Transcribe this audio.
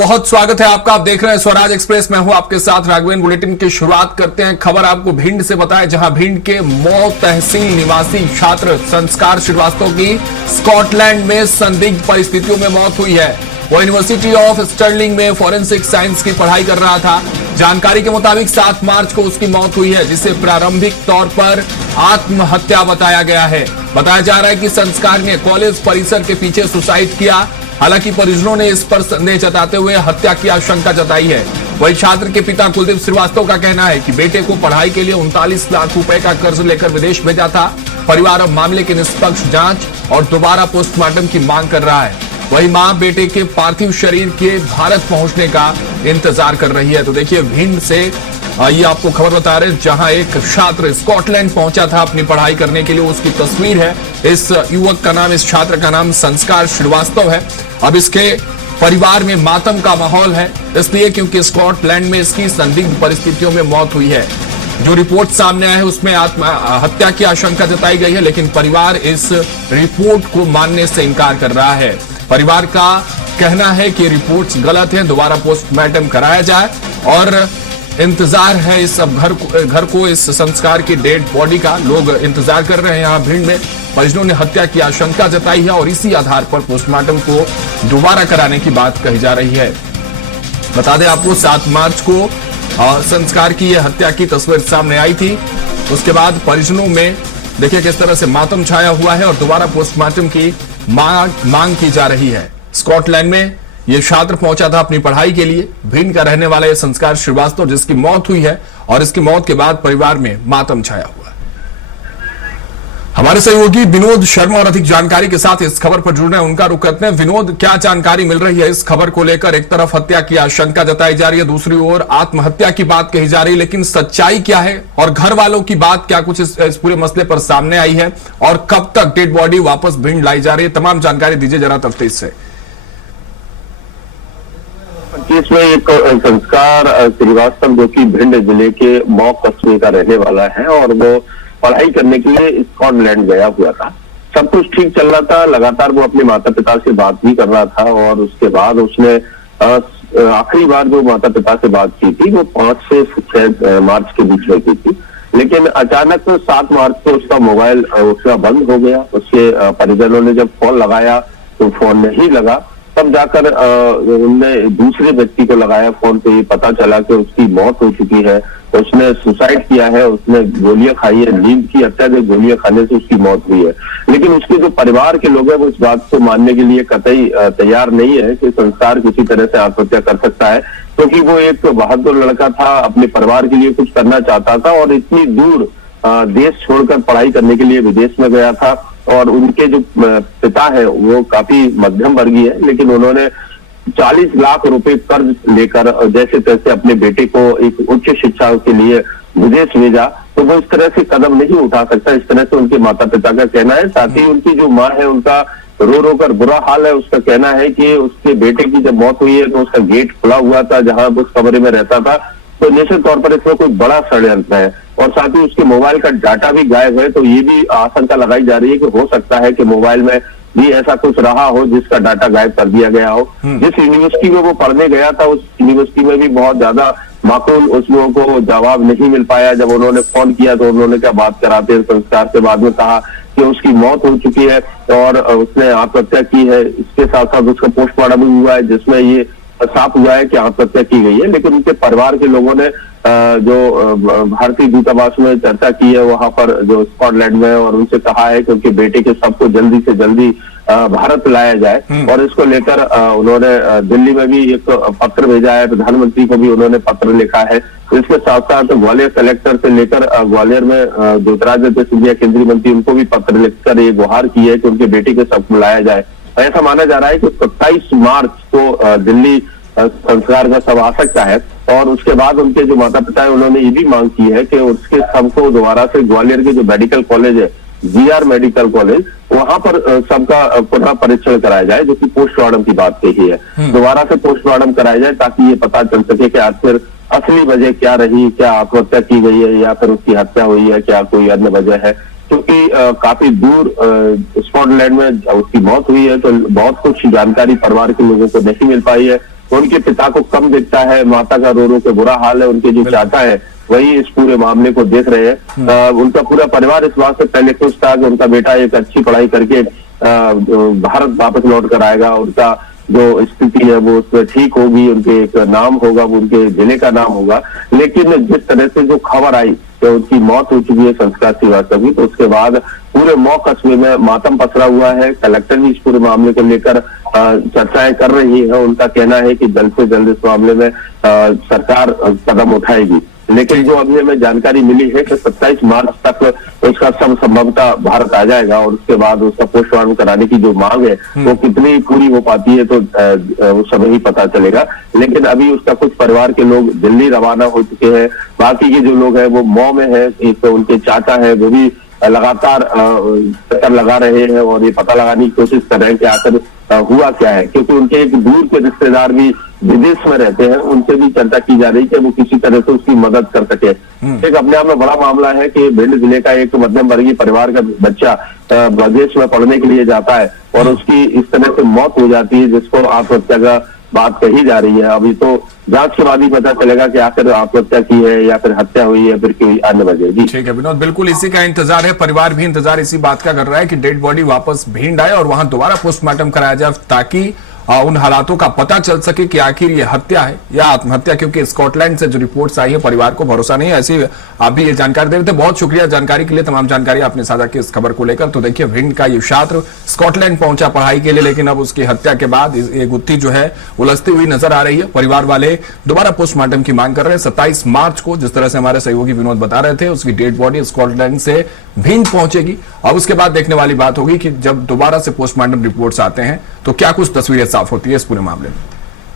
बहुत स्वागत है आपका। आप देख रहे हैं स्वराज एक्सप्रेस। मैं हूं आपके साथ राघवेंद्र। बुलेटिन की शुरुआत करते हैं। खबर आपको भिंड से बताएं, जहां भिंड के मौ तहसील निवासी छात्र संस्कार श्रीवास्तव की स्कॉटलैंड में संदिग्ध परिस्थितियों में मौत हुई है। वो यूनिवर्सिटी ऑफ स्टर्लिंग में फॉरेंसिक साइंस की पढ़ाई कर रहा था। जानकारी के मुताबिक 7 मार्च को उसकी मौत हुई है, जिसे प्रारंभिक तौर पर आत्महत्या बताया गया है। बताया जा रहा है कि संस्कार ने कॉलेज परिसर के पीछे सुसाइड किया। हालांकि परिजनों ने इस पर संदेह जताते हुए हत्या की आशंका जताई है। वही छात्र के पिता कुलदीप श्रीवास्तव का कहना है कि बेटे को पढ़ाई के लिए 39 लाख रुपए का कर्ज लेकर विदेश भेजा था। परिवार अब मामले की निष्पक्ष जांच और दोबारा पोस्टमार्टम की मांग कर रहा है। वही मां बेटे के पार्थिव शरीर के भारत पहुंचने का इंतजार कर रही है। तो देखिए, भिंड से ये आपको खबर बता रहे हैं, जहां एक छात्र स्कॉटलैंड पहुंचा था अपनी पढ़ाई करने के लिए। उसकी तस्वीर है। इस युवक का नाम, इस छात्र का नाम संस्कार श्रीवास्तव है। अब इसके परिवार में मातम का माहौल है, इसलिए क्योंकि स्कॉटलैंड में इसकी संदिग्ध परिस्थितियों में मौत हुई है। जो रिपोर्ट सामने आया है उसमें आत्महत्या की आशंका जताई गई है, लेकिन परिवार इस रिपोर्ट को मानने से इनकार कर रहा है। परिवार का कहना है कि रिपोर्ट्स गलत हैं, दोबारा पोस्टमार्टम कराया जाए और इंतजार है इस अब घर को इस संस्कार की डेड बॉडी का। लोग इंतजार कर रहे हैं। यहाँ भिंड में परिजनों ने हत्या की आशंका जताई है और इसी आधार पर पोस्टमार्टम को दोबारा कराने की बात कही जा रही है। बता दें आपको, 7 मार्च को संस्कार की यह हत्या की तस्वीर सामने आई थी। उसके बाद परिजनों में देखिए किस तरह से मातम छाया हुआ है और दोबारा पोस्टमार्टम की मांग की जा रही है। स्कॉटलैंड में यह छात्र पहुंचा था अपनी पढ़ाई के लिए। भिंड का रहने वाला यह संस्कार श्रीवास्तव, जिसकी मौत हुई है और इसकी मौत के बाद परिवार में मातम छाया हुआ है। हमारे सहयोगी विनोद शर्मा और अधिक जानकारी के साथ इस खबर पर जुड़ रहे हैं, उनका रुख करते हैं। विनोद, क्या जानकारी मिल रही है इस खबर को लेकर? एक तरफ हत्या की आशंका जताई जा रही है, दूसरी ओर आत्महत्या की बात कही जा रही है, लेकिन सच्चाई क्या है और घर वालों की बात क्या कुछ इस पूरे मसले पर सामने आई है और कब तक डेड बॉडी वापस भिंड लाई जा रही है? तमाम जानकारी दीजिए जरा तफ्तीश से। 25 में एक संस्कार श्रीवास्तव, जो कि भिंड जिले के मौ कस्बे का रहने वाला है और वो पढ़ाई करने के लिए स्कॉटलैंड गया हुआ था। सब कुछ ठीक चल रहा था। लगातार वो अपने माता पिता से बात भी कर रहा था और उसके बाद उसने आखिरी बार जो माता पिता से बात की थी वो 5 से 6 मार्च के बीच में की थी। लेकिन अचानक 7 मार्च को उसका मोबाइल उसका बंद हो गया। उसके परिजनों ने जब फोन लगाया तो फोन नहीं लगा। तब जाकर उनने दूसरे व्यक्ति को लगाया फोन पे। ये पता चला कि उसकी मौत हो चुकी है, उसने सुसाइड किया है, उसने गोलियां खाई है, नींद की हत्या के गोलियां खाने से उसकी मौत हुई है। लेकिन उसके जो परिवार के लोग हैं वो इस बात को मानने के लिए कतई तैयार नहीं है कि संस्कार किसी तरह से आत्महत्या कर सकता है, क्योंकि वो एक बहादुर लड़का था, अपने परिवार के लिए कुछ करना चाहता था और इतनी दूर देश छोड़कर पढ़ाई करने के लिए विदेश में गया था। और उनके जो पिता है वो काफी मध्यम वर्गीय है, लेकिन उन्होंने 40 लाख रुपए कर्ज लेकर जैसे तैसे अपने बेटे को एक उच्च शिक्षा के लिए विदेश भेजा। तो वो इस तरह से कदम नहीं उठा सकता, इस तरह से उनके माता पिता का कहना है। साथ ही उनकी जो माँ है उनका रो रो कर बुरा हाल है। उसका कहना है कि उसके बेटे की जब मौत हुई है तो उसका गेट खुला हुआ था जहां उस कमरे में रहता था। तो निश्चित तौर पर इसमें कोई बड़ा षड्यंत्र है और साथ ही उसके मोबाइल का डाटा भी गायब है। तो ये भी आशंका लगाई जा रही है कि हो सकता है कि मोबाइल में भी ऐसा कुछ रहा हो जिसका डाटा गायब कर दिया गया हो। जिस यूनिवर्सिटी में वो पढ़ने गया था उस यूनिवर्सिटी में भी बहुत ज्यादा माकूल उसमें को जवाब नहीं मिल पाया। जब उन्होंने फोन किया तो उन्होंने क्या बात कराते हैं संस्कार से बाद में कहा कि उसकी मौत हो चुकी है और उसने आत्महत्या की है। इसके साथ साथ उसका पोस्टमार्टम भी हुआ है जिसमें ये साफ हुआ है कि आत्महत्या की गई है। लेकिन उनके परिवार के लोगों ने जो भारतीय दूतावास में चर्चा की है वहां पर जो स्कॉटलैंड में, और उनसे कहा है कि उनके बेटे के सबको जल्दी से जल्दी भारत लाया जाए। और इसको लेकर उन्होंने दिल्ली में भी एक पत्र भेजा है, प्रधानमंत्री को भी उन्होंने पत्र लिखा है। इसके साथ साथ ग्वालियर कलेक्टर से लेकर ग्वालियर में ज्योतिरादित्य सिंधिया केंद्रीय मंत्री, उनको भी पत्र लिखकर ये गुहार की है कि उनके बेटे के सबको लाया जाए। ऐसा माना जा रहा है कि 27 मार्च को दिल्ली संस्कार का शव आ सकता है। और उसके बाद उनके जो माता पिता है उन्होंने ये भी मांग की है कि उसके सबको दोबारा से ग्वालियर के जो मेडिकल कॉलेज है, GR मेडिकल कॉलेज, वहां पर सबका पुनः परीक्षण कराया जाए, जो कि पोस्टमार्टम की बात कही है। दोबारा से पोस्टमार्टम कराया जाए ताकि ये पता चल सके कि आखिर असली वजह क्या रही, क्या आत्महत्या की गई है या फिर उसकी हत्या हुई है, क्या कोई अन्य वजह है। क्योंकि काफी दूर स्कॉटलैंड में उसकी मौत हुई है तो बहुत कुछ जानकारी परिवार के लोगों को नहीं मिल पाई है। उनके पिता को कम दिखता है, माता का रो रो के बुरा हाल है, उनके जो चाचा है वही इस पूरे मामले को देख रहे हैं। उनका पूरा परिवार इस बात से पहले खुश था कि उनका बेटा एक अच्छी पढ़ाई करके भारत वापस लौट कर आएगा, उनका जो स्थिति है वो उसमें ठीक होगी, उनके एक नाम होगा, वो उनके जिले का नाम होगा। लेकिन जिस तरह से जो खबर आई कि उनकी मौत हो चुकी है संस्कार श्रीवास्तव की, तो उसके बाद पूरे मऊ कस्बे में मातम पसरा हुआ है। कलेक्टर भी इस पूरे मामले को लेकर चर्चाएं कर रही है। उनका कहना है कि जल्द से जल्द इस मामले में सरकार कदम उठाएगी। लेकिन जो अभी हमें जानकारी मिली है कि 27 मार्च तक उसका सब संभवतः भारत आ जाएगा और उसके बाद उसका पोस्टमार्टम कराने की जो मांग है वो कितनी पूरी हो पाती है तो उस समय ही पता चलेगा। लेकिन अभी उसका कुछ परिवार के लोग दिल्ली रवाना हो चुके हैं, बाकी के जो लोग हैं वो मऊ में है। एक तो उनके चाचा है वो भी लगातार चक्कर लगा रहे हैं और ये पता लगाने की कोशिश कर रहे हैं कि आखिर हुआ क्या है, क्योंकि उनके एक दूर के रिश्तेदार भी विदेश में रहते हैं, उनसे भी चर्चा की जा रही है कि वो किसी तरह से उसकी मदद कर सके। एक अपने आप में बड़ा मामला है कि भिंड जिले का एक मध्यम वर्गीय परिवार का बच्चा विदेश में पढ़ने के लिए जाता है और उसकी इस तरह से मौत हो जाती है, जिसको आत्महत्या का बात कही जा रही है। अभी तो जांच के बाद ही पता चलेगा कि आखिर आत्महत्या की है या फिर हत्या हुई है, फिर कोई अन्य वजह। जी ठीक है विनोद, बिल्कुल इसी का इंतजार है, परिवार भी इंतजार इसी बात का कर रहा है कि डेड बॉडी वापस भिंड आए और वहां दोबारा पोस्टमार्टम कराया जाए ताकि उन हालातों का पता चल सके कि आखिर ये हत्या है या आत्महत्या। क्योंकि स्कॉटलैंड से जो रिपोर्ट्स आई है परिवार को भरोसा नहीं है। ऐसी आप भी ये जानकारी दे रहे थे, बहुत शुक्रिया जानकारी के लिए, तमाम जानकारी आपने साझा की इस खबर को लेकर। तो देखिए भिंड का ये छात्र स्कॉटलैंड पहुंचा पढ़ाई के लिए, लेकिन अब उसकी हत्या के बाद ये गुत्थी जो है उलझती हुई नजर आ रही है। परिवार वाले दोबारा पोस्टमार्टम की मांग कर रहे हैं। 27 मार्च को जिस तरह से हमारे सहयोगी विनोद बता रहे थे, उसकी डेड बॉडी स्कॉटलैंड से भिंड पहुंचेगी। अब उसके बाद देखने वाली बात होगी कि जब दोबारा से पोस्टमार्टम रिपोर्ट्स आते हैं तो क्या कुछ तस्वीरें साफ होती है इस पूरे मामले में।